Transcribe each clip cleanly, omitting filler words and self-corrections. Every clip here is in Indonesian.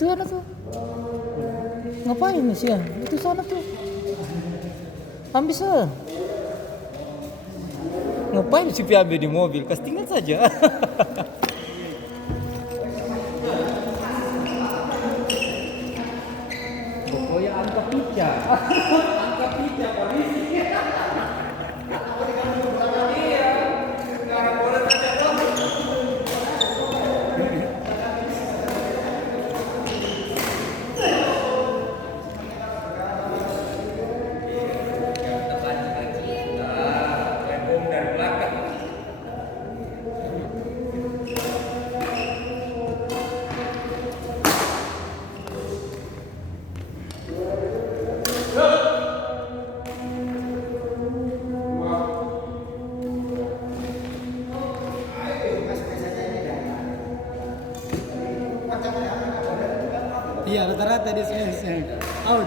Itu sana tuh. Ngapain sih ya? Itu sana tuh. Ambil sah. Ngapain si ambil di mobil? Kastingan saja. Pokoknya angka pica. Angka pica polisi. Iya, rata-rata di sini out.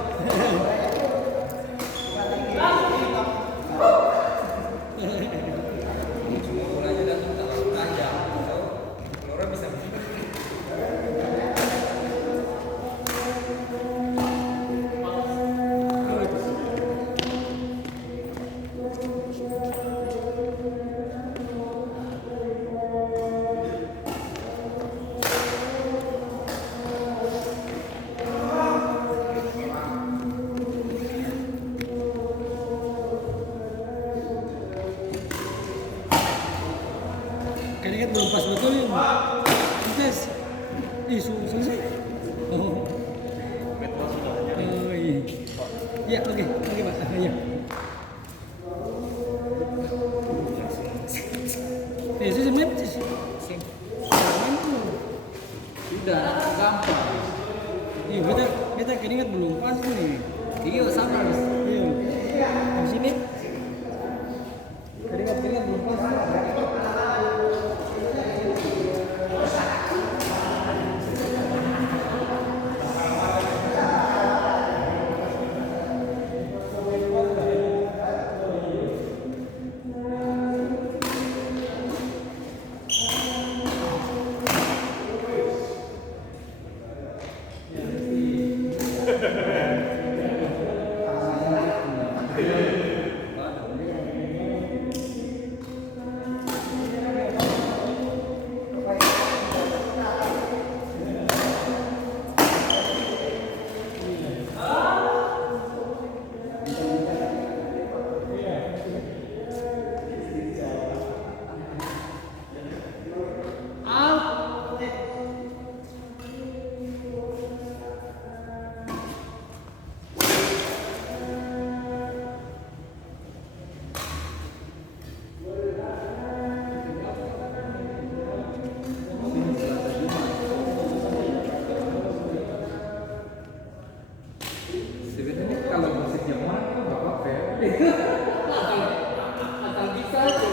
Kayaknya belum pas betul ya. Tes. Susah. Oh. Oh iya. Ya, oke, Pak. Ya. Itu sebenarnya Sudah gampang. iya, kita keringat belum pas nih. Iya, sama. Iya. Di sini keringat belum pas. Sebenarnya kalau musik Jerman kan nggak apa-apa ya. Asal bisa aja.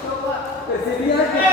Coba kesini aja.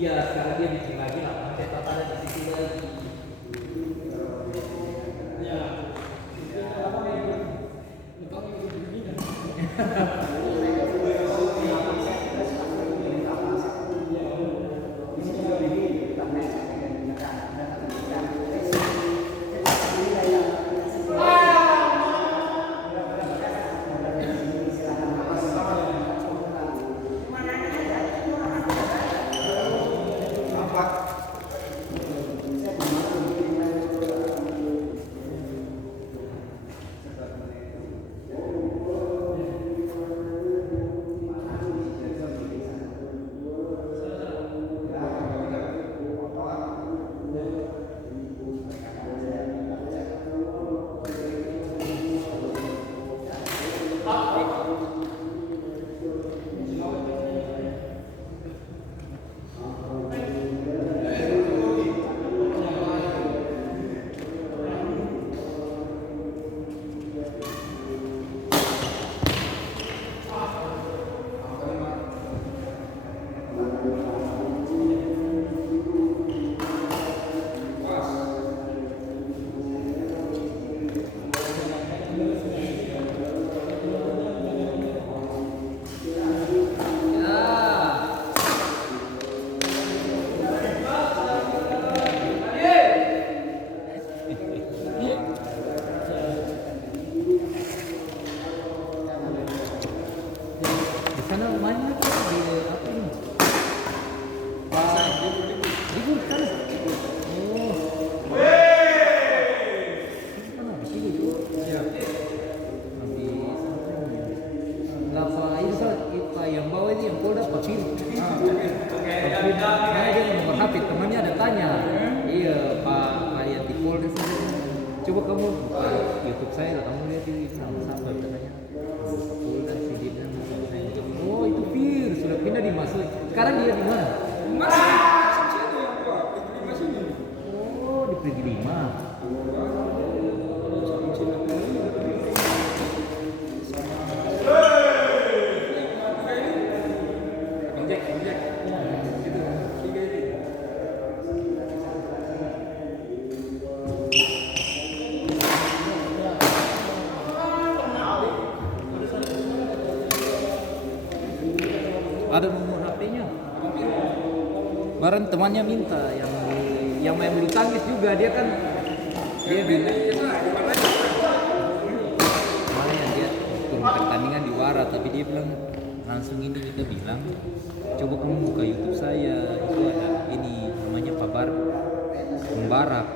Iya, sekarang dia bikin lagi lah, pakai totalnya di sisi lagi. Coba kamu buka YouTube saya lah, kamu lihat itu nama siapa katanya. Kapolda sih dia bilang nama saya. Oh itu Fir sudah pindah di Masuk. Sekarang dia di mana? Masih sini yang gua, di sini. Oh di Prigi 5. Ada nomor HP-nya. Barang temannya minta yang main bulu tangkis juga dia kan dia bilang kemarin dia turun pertandingan di Wara tapi dia bilang langsung ini kita bilang coba kamu buka YouTube saya itu ada ini namanya Pabar Pembarak